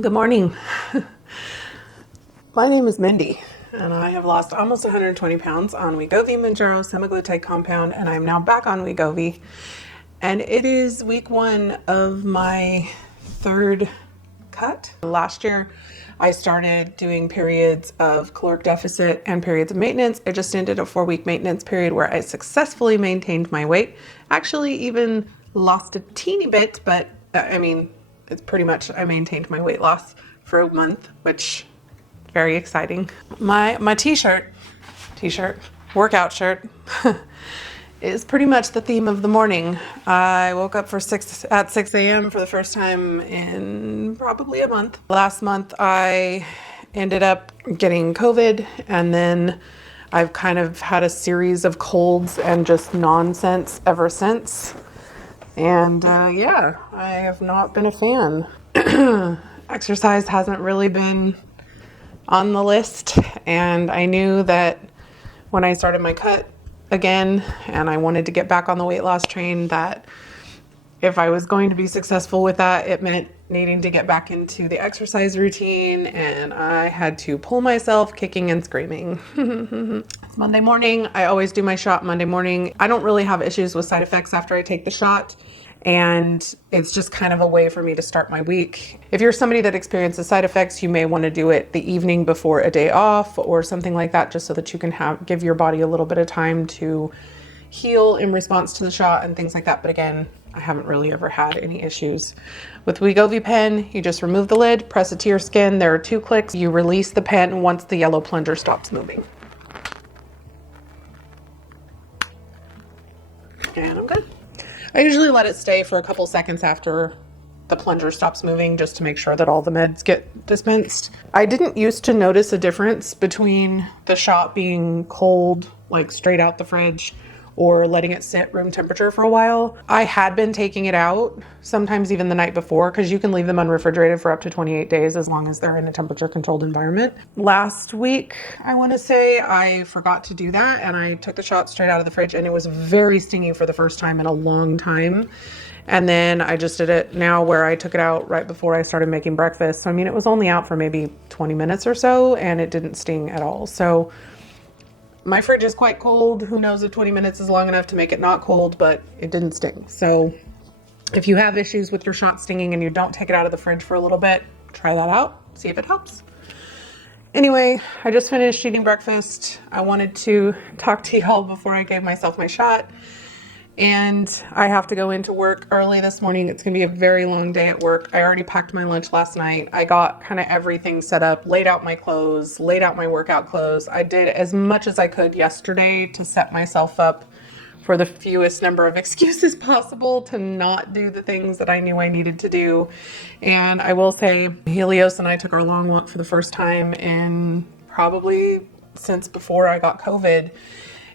Good morning. My name is Mindy, and I have lost almost 120 pounds on Wegovy Mounjaro semaglutide compound, and I'm now back on Wegovy. And it is week 1 of my 3rd cut. Last year, I started doing periods of caloric deficit and periods of maintenance. I just ended a 4-week maintenance period where I successfully maintained my weight. Actually, even lost a teeny bit, but it's pretty much I maintained my weight loss for a month, which very exciting. My t-shirt, workout shirt is pretty much the theme of the morning. I woke up at 6 a.m. for the first time in probably a month. Last month I ended up getting COVID, and then I've kind of had a series of colds and just nonsense ever since. And I have not been a fan. Exercise hasn't really been on the list, and I knew that when I started my cut again and I wanted to get back on the weight loss train, that if I was going to be successful with that, it meant needing to get back into the exercise routine, and I had to pull myself kicking and screaming. It's Monday morning. I always do my shot Monday morning. I don't really have issues with side effects after I take the shot, and it's just kind of a way for me to start my week. If you're somebody that experiences side effects, you may want to do it the evening before a day off or something like that, just so that you can give your body a little bit of time to heal in response to the shot and things like that. But again, I haven't really ever had any issues. With Wegovy pen, you just remove the lid, press it to your skin. There are 2 clicks. You release the pen once the yellow plunger stops moving. And I'm good. I usually let it stay for a couple seconds after the plunger stops moving, just to make sure that all the meds get dispensed. I didn't used to notice a difference between the shot being cold, like straight out the fridge, or letting it sit room temperature for a while. I had been taking it out, sometimes even the night before, because you can leave them unrefrigerated for up to 28 days as long as they're in a temperature controlled environment. Last week, I want to say, I forgot to do that, and I took the shot straight out of the fridge, and it was very stingy for the first time in a long time. And then I just did it now where I took it out right before I started making breakfast. So it was only out for maybe 20 minutes or so, and it didn't sting at all. So my fridge is quite cold. Who knows if 20 minutes is long enough to make it not cold, but it didn't sting. So if you have issues with your shot stinging and you don't take it out of the fridge for a little bit, try that out, see if it helps. Anyway, I just finished eating breakfast. I wanted to talk to y'all before I gave myself my shot. And I have to go into work early this morning. It's going to be a very long day at work. I already packed my lunch last night. I got kind of everything set up, laid out my clothes, laid out my workout clothes. I did as much as I could yesterday to set myself up for the fewest number of excuses possible to not do the things that I knew I needed to do. And I will say, Helios and I took our long walk for the first time in probably since before I got COVID.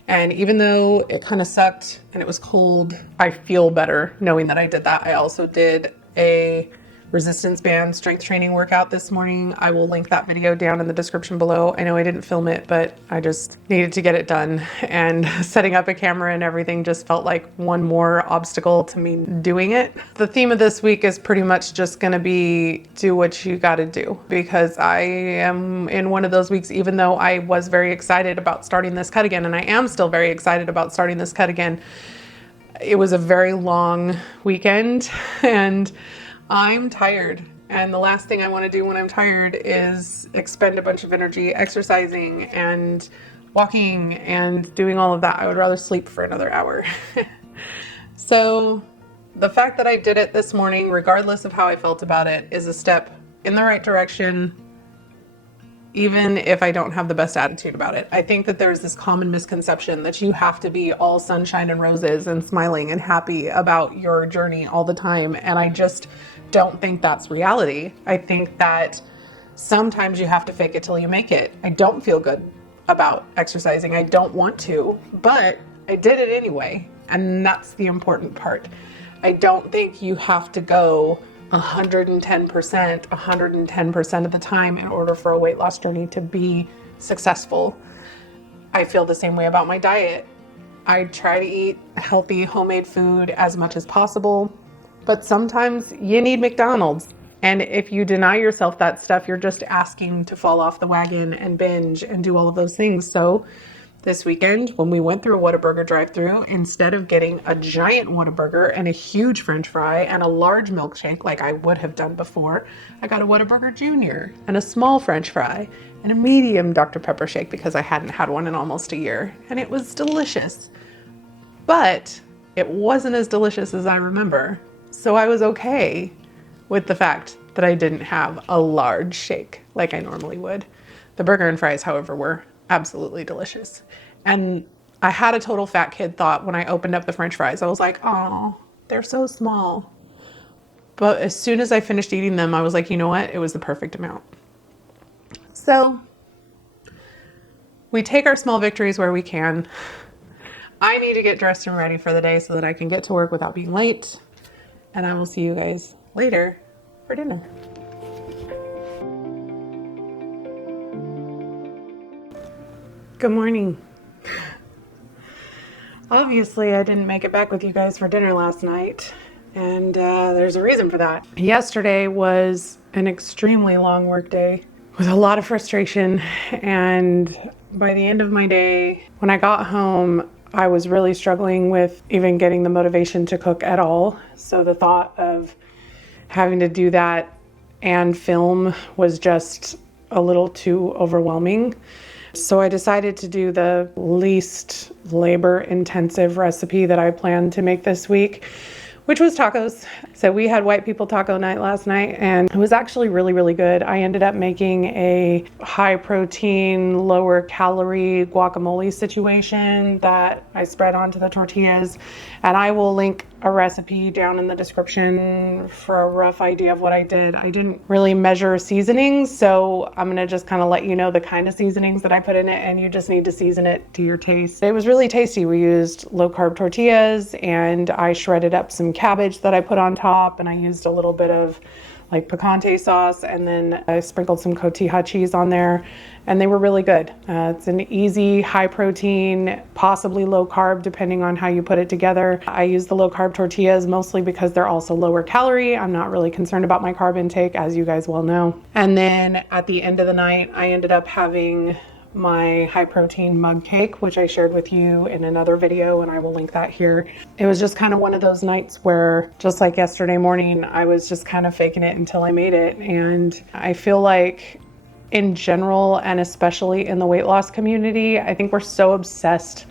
And even though it kind of sucked and it was cold, I feel better knowing that I did that. I also did a resistance band strength training workout this morning. I will link that video down in the description below. I know I didn't film it, but I just needed to get it done. And setting up a camera and everything just felt like one more obstacle to me doing it. The theme of this week is pretty much just going to be do what you got to do, because I am in one of those weeks, even though I was very excited about starting this cut again, and I am still very excited about starting this cut again. It was a very long weekend and I'm tired, and the last thing I want to do when I'm tired is expend a bunch of energy exercising and walking and doing all of that. I would rather sleep for another hour. So the fact that I did it this morning, regardless of how I felt about it, is a step in the right direction, even if I don't have the best attitude about it. I think that there's this common misconception that you have to be all sunshine and roses and smiling and happy about your journey all the time, and I just don't think that's reality. I think that sometimes you have to fake it till you make it. I don't feel good about exercising. I don't want to, but I did it anyway, and that's the important part. I don't think you have to go 110% of the time in order for a weight loss journey to be successful. I feel the same way about my diet. I try to eat healthy homemade food as much as possible, but sometimes you need McDonald's. And if you deny yourself that stuff, you're just asking to fall off the wagon and binge and do all of those things. So this weekend, when we went through a Whataburger drive-thru, instead of getting a giant Whataburger and a huge French fry and a large milkshake like I would have done before, I got a Whataburger Junior and a small French fry and a medium Dr. Pepper shake because I hadn't had one in almost a year. And it was delicious. But it wasn't as delicious as I remember. So I was okay with the fact that I didn't have a large shake like I normally would. The burger and fries, however, were absolutely delicious. And I had a total fat kid thought when I opened up the French fries. I was like, oh, they're so small. But as soon as I finished eating them, I was like, you know what? It was the perfect amount. So we take our small victories where we can. I need to get dressed and ready for the day so that I can get to work without being late. And I will see you guys later for dinner. Good morning. Obviously, I didn't make it back with you guys for dinner last night, and there's a reason for that. Yesterday was an extremely long work day with a lot of frustration, and by the end of my day, when I got home, I was really struggling with even getting the motivation to cook at all. So the thought of having to do that and film was just a little too overwhelming. So I decided to do the least labor-intensive recipe that I planned to make this week, which was tacos. So we had white people taco night last night, and it was actually really, really good. I ended up making a high-protein, lower-calorie guacamole situation that I spread onto the tortillas, and I will link a recipe down in the description for a rough idea of what I did. I didn't really measure seasonings, so I'm gonna just kind of let you know the kind of seasonings that I put in it, and you just need to season it to your taste. It was really tasty. We used low-carb tortillas, and I shredded up some cabbage that I put on top, and I used a little bit of like picante sauce, and then I sprinkled some cotija cheese on there, and they were really good. It's an easy, high protein, possibly low carb, depending on how you put it together. I use the low carb tortillas mostly because they're also lower calorie. I'm not really concerned about my carb intake, as you guys well know. And then at the end of the night, I ended up having my high protein mug cake, which I shared with you in another video, and I will link that here. It was just kind of one of those nights where, just like yesterday morning, I was just kind of faking it until I made it. And I feel like in general, and especially in the weight loss community, I think we're so obsessed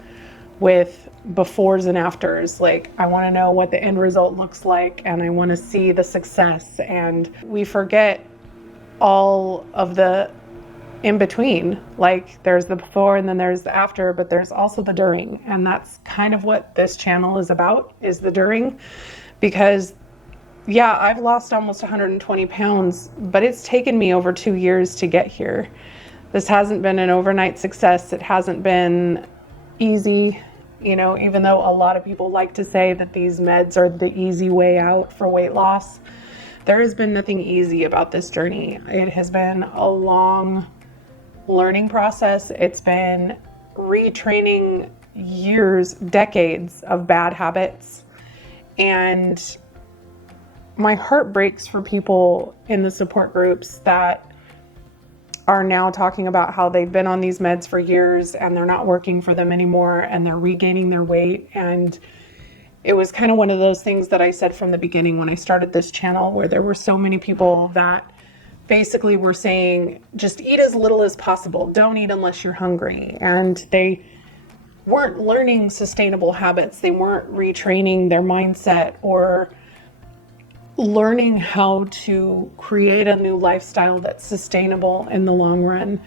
with befores and afters. Like, I want to know what the end result looks like, and I want to see the success, and we forget all of the in between. Like, there's the before and then there's the after, but there's also the during. And that's kind of what this channel is about, is the during. Because yeah, I've lost almost 120 pounds, but it's taken me over 2 years to get here. This hasn't been an overnight success. It hasn't been easy, you know, even though a lot of people like to say that these meds are the easy way out for weight loss. There has been nothing easy about this journey. It has been a long learning process. It's been retraining years, decades of bad habits. And my heart breaks for people in the support groups that are now talking about how they've been on these meds for years and they're not working for them anymore and they're regaining their weight. And it was kind of one of those things that I said from the beginning when I started this channel, where there were so many people that basically were saying, just eat as little as possible. Don't eat unless you're hungry. And they weren't learning sustainable habits. They weren't retraining their mindset or learning how to create a new lifestyle that's sustainable in the long run.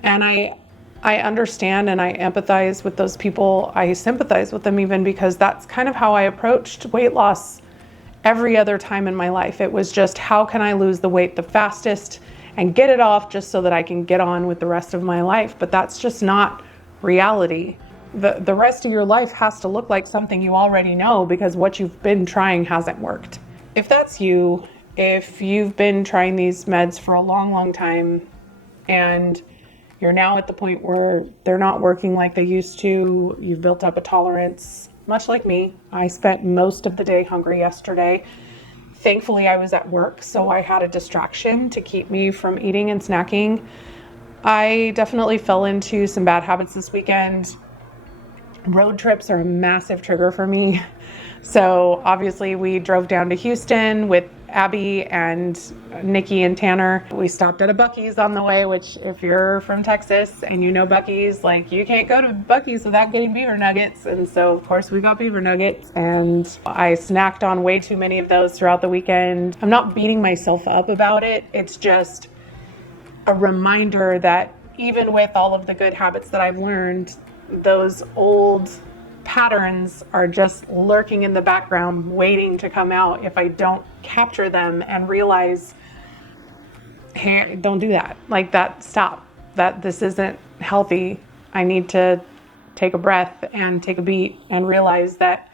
And I understand and I empathize with those people. I sympathize with them even, because that's kind of how I approached weight loss every other time in my life. It was just, how can I lose the weight the fastest and get it off just so that I can get on with the rest of my life? But that's just not reality. The rest of your life has to look like something you already know, because what you've been trying hasn't worked. If that's you, if you've been trying these meds for a long, long time and you're now at the point where they're not working like they used to, you've built up a tolerance, much like me. I spent most of the day hungry yesterday. Thankfully, I was at work, so I had a distraction to keep me from eating and snacking. I definitely fell into some bad habits this weekend. Road trips are a massive trigger for me. So obviously we drove down to Houston with Abby and Nikki and Tanner. We stopped at a Buc-ee's on the way, which if you're from Texas and you know Buc-ee's, like you can't go to Buc-ee's without getting beaver nuggets. And so of course we got beaver nuggets, and I snacked on way too many of those throughout the weekend. I'm not beating myself up about it. It's just a reminder that even with all of the good habits that I've learned, those old patterns are just lurking in the background, waiting to come out if I don't capture them and realize, hey, don't do that. Like that, stop. That this isn't healthy. I need to take a breath and take a beat and realize that,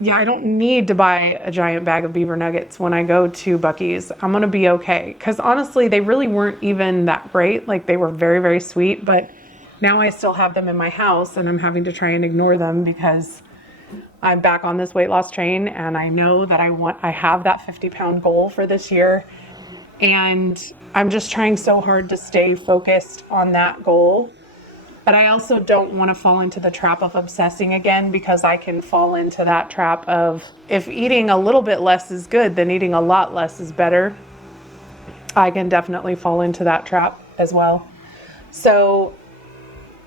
yeah, I don't need to buy a giant bag of beaver nuggets when I go to Buc-ee's. I'm going to be okay. Because honestly, they really weren't even that great. Like they were very, very sweet, but now I still have them in my house and I'm having to try and ignore them because I'm back on this weight loss train, and I know that I have that 50-pound goal for this year. And I'm just trying so hard to stay focused on that goal. But I also don't want to fall into the trap of obsessing again, because I can fall into that trap of, if eating a little bit less is good, then eating a lot less is better. I can definitely fall into that trap as well. So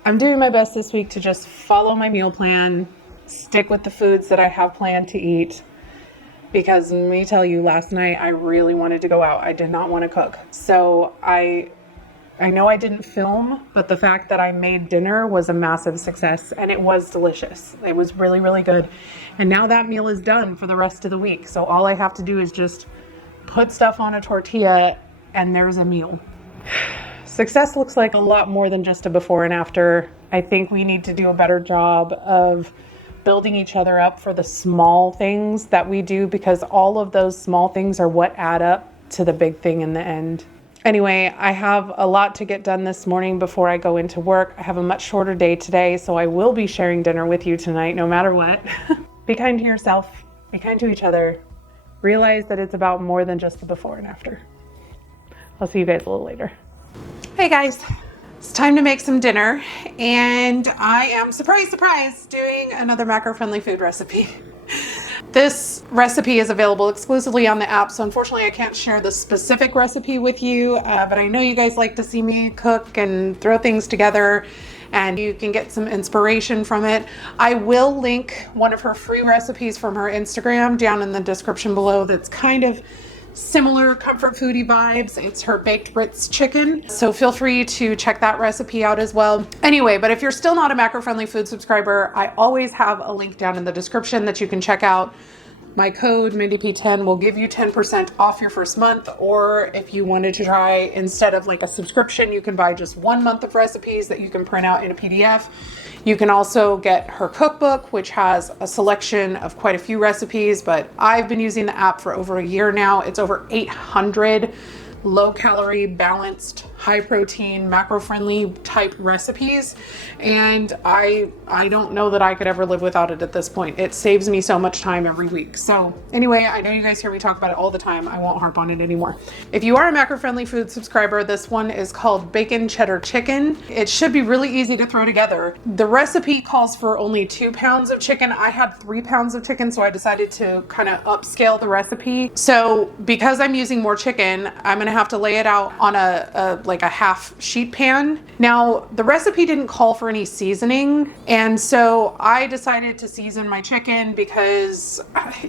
I'm doing my best this week to just follow my meal plan, stick with the foods that I have planned to eat, because let me tell you, last night I really wanted to go out. I did not want to cook. So I know I didn't film, but the fact that I made dinner was a massive success, and it was delicious. It was really, really good. And now that meal is done for the rest of the week. So all I have to do is just put stuff on a tortilla and there's a meal. Success looks like a lot more than just a before and after. I think we need to do a better job of building each other up for the small things that we do, because all of those small things are what add up to the big thing in the end. Anyway, I have a lot to get done this morning before I go into work. I have a much shorter day today, so I will be sharing dinner with you tonight, no matter what. Be kind to yourself. Be kind to each other. Realize that it's about more than just the before and after. I'll see you guys a little later. Hey guys, it's time to make some dinner, and I am, surprise, doing another macro-friendly food recipe. This recipe is available exclusively on the app, so unfortunately I can't share the specific recipe with you, but I know you guys like to see me cook and throw things together, and you can get some inspiration from it. I will link one of her free recipes from her Instagram down in the description below that's kind of similar comfort foodie vibes. It's her baked Brits chicken, so feel free to check that recipe out as well. Anyway, but if you're still not a macro-friendly food subscriber, I always have a link down in the description that you can check out. My code mindyp10 will give you 10% off your first month, or if you wanted to try, instead of like a subscription, you can buy just 1 month of recipes that you can print out in a PDF. You can also get her cookbook, which has a selection of quite a few recipes, but I've been using the app for over a year now. It's over 800 low calorie, balanced, high protein, macro friendly type recipes. And I don't know that I could ever live without it at this point. It saves me so much time every week. So anyway, I know you guys hear me talk about it all the time. I won't harp on it anymore. If you are a macro friendly food subscriber, this one is called Bacon Cheddar Chicken. It should be really easy to throw together. The recipe calls for only 2 pounds of chicken. I had 3 pounds of chicken, so I decided to kind of upscale the recipe. So because I'm using more chicken, I'm gonna have to lay it out on a half sheet pan. Now, the recipe didn't call for any seasoning, and so I decided to season my chicken because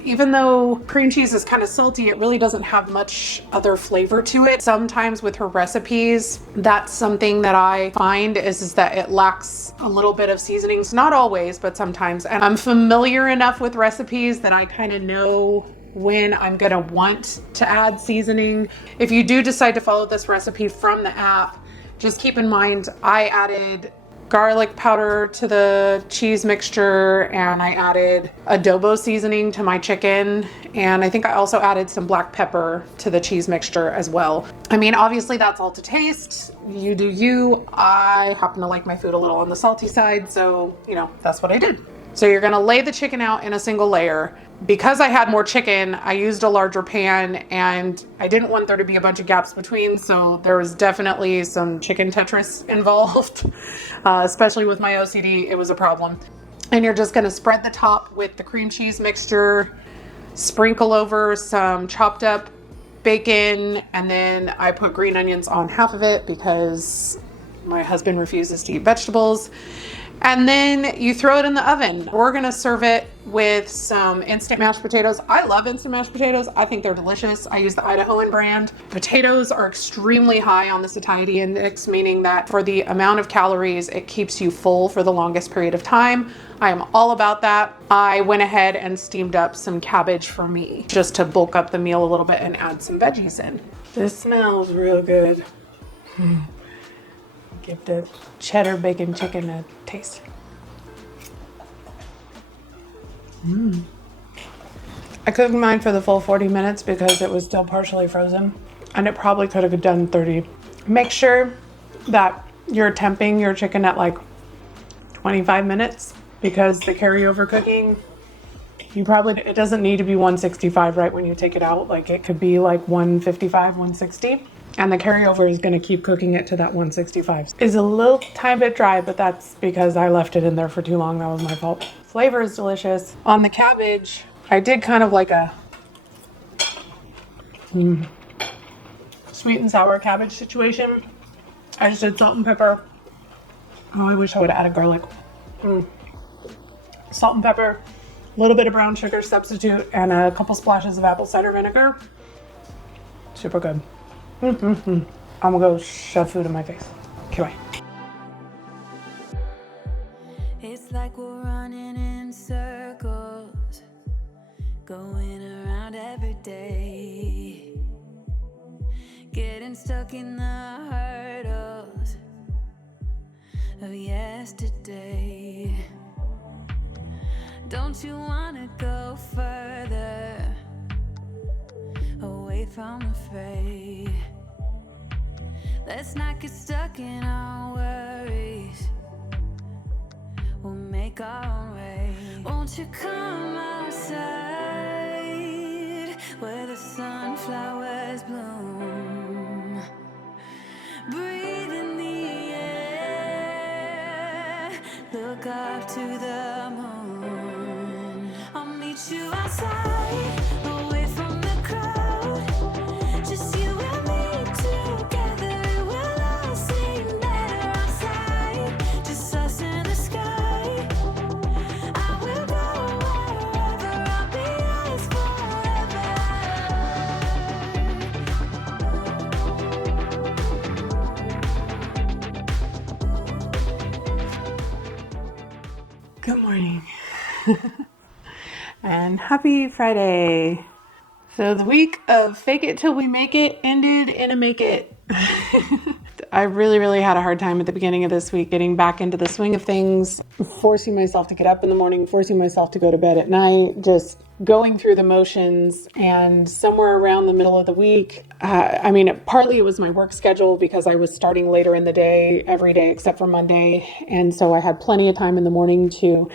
even though cream cheese is kind of salty, it really doesn't have much other flavor to it. Sometimes with her recipes, that's something that I find is that it lacks a little bit of seasonings. Not always, but sometimes. And I'm familiar enough with recipes that I kind of know when I'm gonna want to add seasoning. If you do decide to follow this recipe from the app, just keep in mind I added garlic powder to the cheese mixture, and I added adobo seasoning to my chicken, and I think I also added some black pepper to the cheese mixture as well. I mean, obviously that's all to taste. You do you. I happen to like my food a little on the salty side, so you know, that's what I did. So you're gonna lay the chicken out in a single layer. Because I had more chicken, I used a larger pan and I didn't want there to be a bunch of gaps between, so there was definitely some chicken Tetris involved. Especially with my OCD, it was a problem. And you're just gonna spread the top with the cream cheese mixture, sprinkle over some chopped up bacon, and then I put green onions on half of it because my husband refuses to eat vegetables. And then you throw it in the oven. We're gonna serve it with some instant mashed potatoes. I love instant mashed potatoes. I think they're delicious. I use the Idahoan brand. Potatoes are extremely high on the satiety index, meaning that for the amount of calories, it keeps you full for the longest period of time. I am all about that. I went ahead and steamed up some cabbage for me just to bulk up the meal a little bit and add some veggies in. This smells real good. Give the cheddar bacon chicken a taste. I cooked mine for the full 40 minutes because it was still partially frozen, and it probably could have done 30. Make sure that you're temping your chicken at like 25 minutes because the carryover cooking, it doesn't need to be 165 right when you take it out. Like it could be like 155, 160. And the carryover is going to keep cooking it to that 165. It's a little tiny bit dry, but that's because I left it in there for too long. That was my fault. Flavor is delicious. On the cabbage, I did kind of like a sweet and sour cabbage situation. I just did salt and pepper. Oh, I wish I would have added garlic. Salt and pepper, a little bit of brown sugar substitute, and a couple splashes of apple cider vinegar. Super good. I'm gonna go shove food in my face. Okay, bye. It's like we're running in circles, going around every day, getting stuck in the hurdles of yesterday. Don't you wanna go further away from the fray? Let's not get stuck in our worries. We'll make our own way. Won't you come outside where the sunflowers bloom? Breathe in the air. Look up to the moon. I'll meet you outside, away from the crowd. Just you and me together, it will all seem better outside. Just us in the sky. I will go wherever, I'll be yours forever. Good morning. And happy Friday. So the week of fake it till we make it ended in a make it. I really had a hard time at the beginning of this week getting back into the swing of things, forcing myself to get up in the morning, forcing myself to go to bed at night, just going through the motions. And somewhere around the middle of the week, partly it was my work schedule because I was starting later in the day every day except for Monday. And so I had plenty of time in the morning to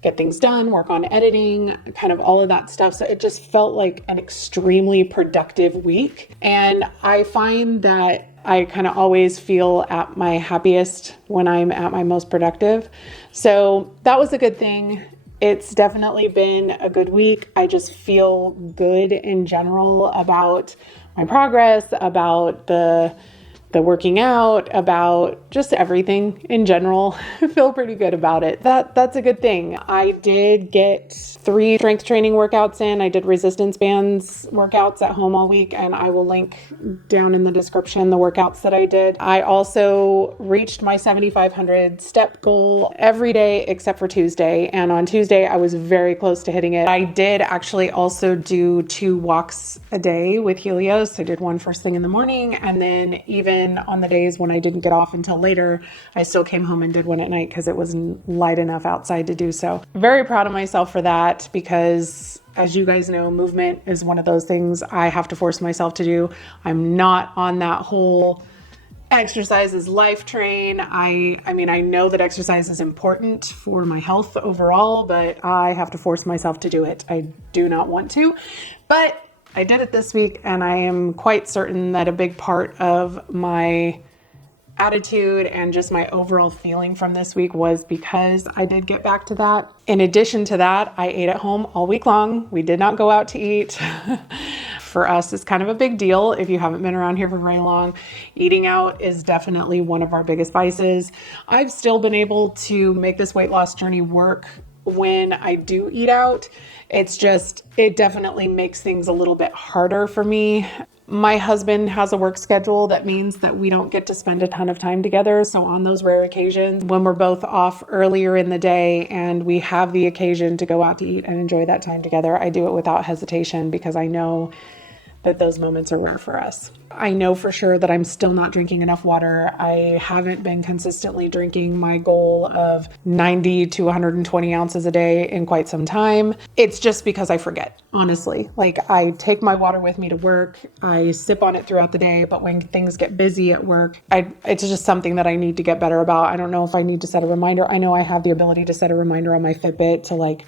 get things done, work on editing, kind of all of that stuff. So it just felt like an extremely productive week. And I find that I kind of always feel at my happiest when I'm at my most productive. So that was a good thing. It's definitely been a good week. I just feel good in general about my progress, about the working out, about just everything in general. I feel pretty good about it. That's a good thing. I did get 3 strength training workouts in. I did resistance bands workouts at home all week, and I will link down in the description the workouts that I did. I also reached my 7,500 step goal every day except for Tuesday. And on Tuesday, I was very close to hitting it. I did actually also do 2 walks a day with Helios. I did one first thing in the morning, and then even on the days when I didn't get off until later, I still came home and did one at night because it was light enough outside to do so. Very proud of myself for that because, as you guys know, movement is one of those things I have to force myself to do. I'm not on that whole Exercise is life train. I mean, I know that exercise is important for my health overall, but I have to force myself to do it. I do not want to, but I did it this week, and I am quite certain that a big part of my attitude and just my overall feeling from this week was because I did get back to that. In addition to that, I ate at home all week long. We did not go out to eat. For us, it's kind of a big deal. If you haven't been around here for very long, eating out is definitely one of our biggest vices. I've still been able to make this weight loss journey work when I do eat out. It's just, it definitely makes things a little bit harder for me. My husband has a work schedule that means that we don't get to spend a ton of time together. So on those rare occasions when we're both off earlier in the day and we have the occasion to go out to eat and enjoy that time together, I do it without hesitation because I know that those moments are rare for us. I know for sure that I'm still not drinking enough water. I haven't been consistently drinking my goal of 90 to 120 ounces a day in quite some time. It's just because I forget, honestly. Like, I take my water with me to work. I sip on it throughout the day, but when things get busy at work, it's just something that I need to get better about. I don't know if I need to set a reminder. I know I have the ability to set a reminder on my Fitbit to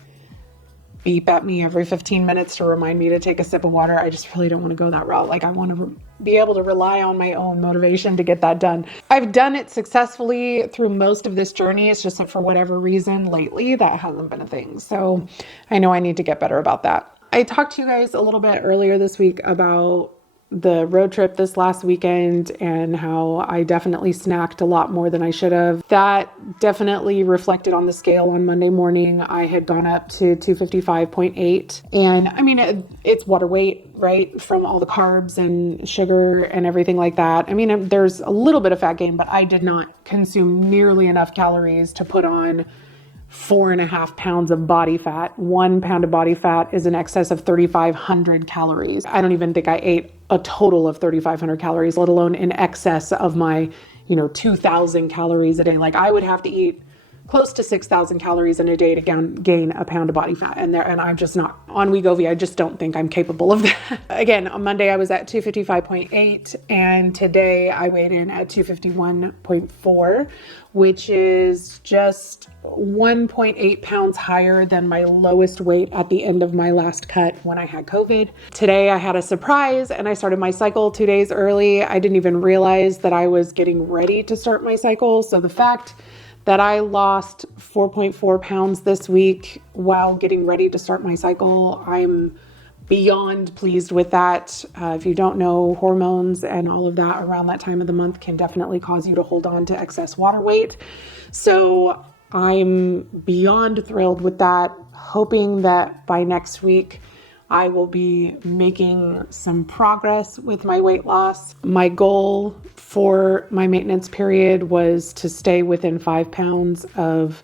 beep at me every 15 minutes to remind me to take a sip of water. I just really don't want to go that route. I want to be able to rely on my own motivation to get that done. I've done it successfully through most of this journey. It's just that for whatever reason lately, that hasn't been a thing. So I know I need to get better about that. I talked to you guys a little bit earlier this week about the road trip this last weekend and how I definitely snacked a lot more than I should have. That definitely reflected on the scale on Monday morning. I had gone up to 255.8, and I mean, it's water weight, right? From all the carbs and sugar and everything like that. I mean, there's a little bit of fat gain, but I did not consume nearly enough calories to put on 4.5 pounds of body fat. 1 pound of body fat is in excess of 3,500 calories. I don't even think I ate a total of 3,500 calories, let alone in excess of my, 2,000 calories a day. I would have to eat close to 6,000 calories in a day to gain a pound of body fat. And I'm just not on Wegovy. I just don't think I'm capable of that. Again, on Monday I was at 255.8, and today I weighed in at 251.4, which is just 1.8 pounds higher than my lowest weight at the end of my last cut when I had COVID. Today I had a surprise and I started my cycle 2 days early. I didn't even realize that I was getting ready to start my cycle. So the fact that I lost 4.4 pounds this week while getting ready to start my cycle, I'm beyond pleased with that. If you don't know, hormones and all of that around that time of the month can definitely cause you to hold on to excess water weight. So I'm beyond thrilled with that, hoping that by next week, I will be making some progress with my weight loss. My goal for my maintenance period was to stay within 5 pounds of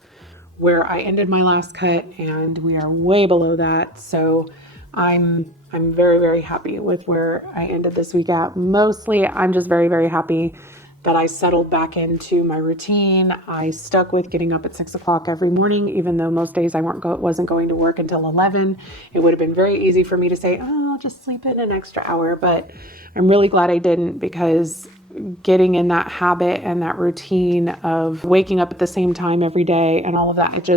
where I ended my last cut, and we are way below that. So I'm very, very happy with where I ended this week at. Mostly, I'm just very, very happy that I settled back into my routine. I stuck with getting up at 6 o'clock every morning, even though most days I wasn't going to work until 11. It would have been very easy for me to say, I'll just sleep in an extra hour, but I'm really glad I didn't, because getting in that habit and that routine of waking up at the same time every day and all of that,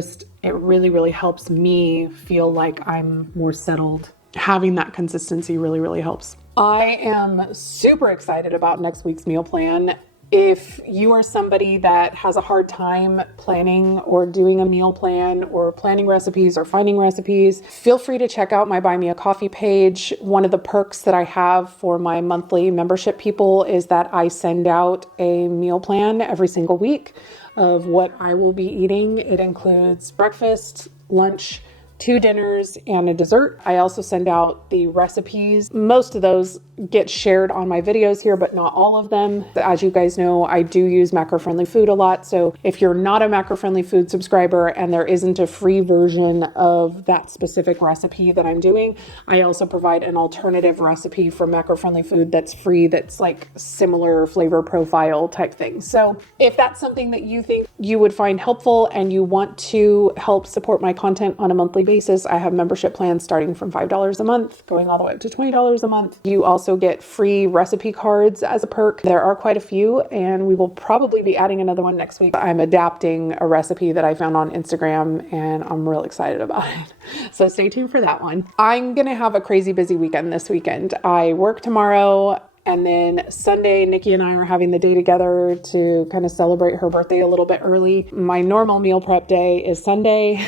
it really, really helps me feel like I'm more settled. Having that consistency really, really helps. I am super excited about next week's meal plan. If you are somebody that has a hard time planning or doing a meal plan or planning recipes or finding recipes, feel free to check out my Buy Me a Coffee page. One of the perks that I have for my monthly membership people is that I send out a meal plan every single week of what I will be eating. It includes breakfast, lunch, 2 dinners, and a dessert. I also send out the recipes. Most of those get shared on my videos here, but not all of them. As you guys know, I do use macro-friendly food a lot. So if you're not a macro-friendly food subscriber and there isn't a free version of that specific recipe that I'm doing, I also provide an alternative recipe for macro-friendly food that's free, that's similar flavor profile type thing. So if that's something that you think you would find helpful and you want to help support my content on a monthly basis. I have membership plans starting from $5 a month, going all the way up to $20 a month. You also get free recipe cards as a perk. There are quite a few, and we will probably be adding another one next week. I'm adapting a recipe that I found on Instagram, and I'm real excited about it. So stay tuned for that one. I'm gonna have a crazy busy weekend this weekend. I work tomorrow, and then Sunday, Nikki and I are having the day together to kind of celebrate her birthday a little bit early. My normal meal prep day is Sunday.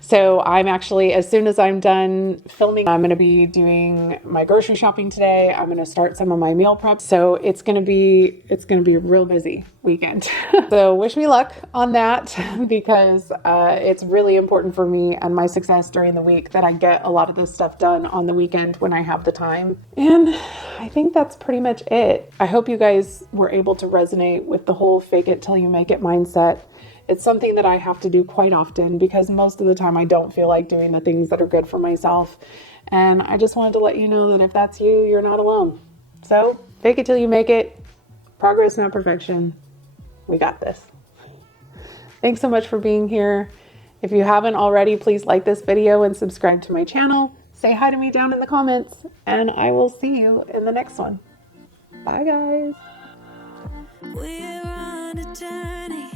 So I'm actually, as soon as I'm done filming, I'm going to be doing my grocery shopping today. I'm going to start some of my meal prep. So it's going to be a real busy weekend. So wish me luck on that, because it's really important for me and my success during the week that I get a lot of this stuff done on the weekend when I have the time. And I think that's pretty much it. I hope you guys were able to resonate with the whole fake it till you make it mindset. It's something that I have to do quite often because most of the time I don't feel like doing the things that are good for myself. And I just wanted to let you know that if that's you, you're not alone. So fake it till you make it. Progress, not perfection. We got this. Thanks so much for being here. If you haven't already, please like this video and subscribe to my channel. Say hi to me down in the comments, and I will see you in the next one. Bye, guys. We're on a journey,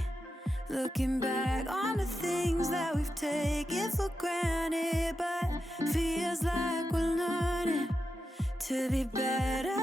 looking back on the things that we've taken for granted, but feels like we're learning to be better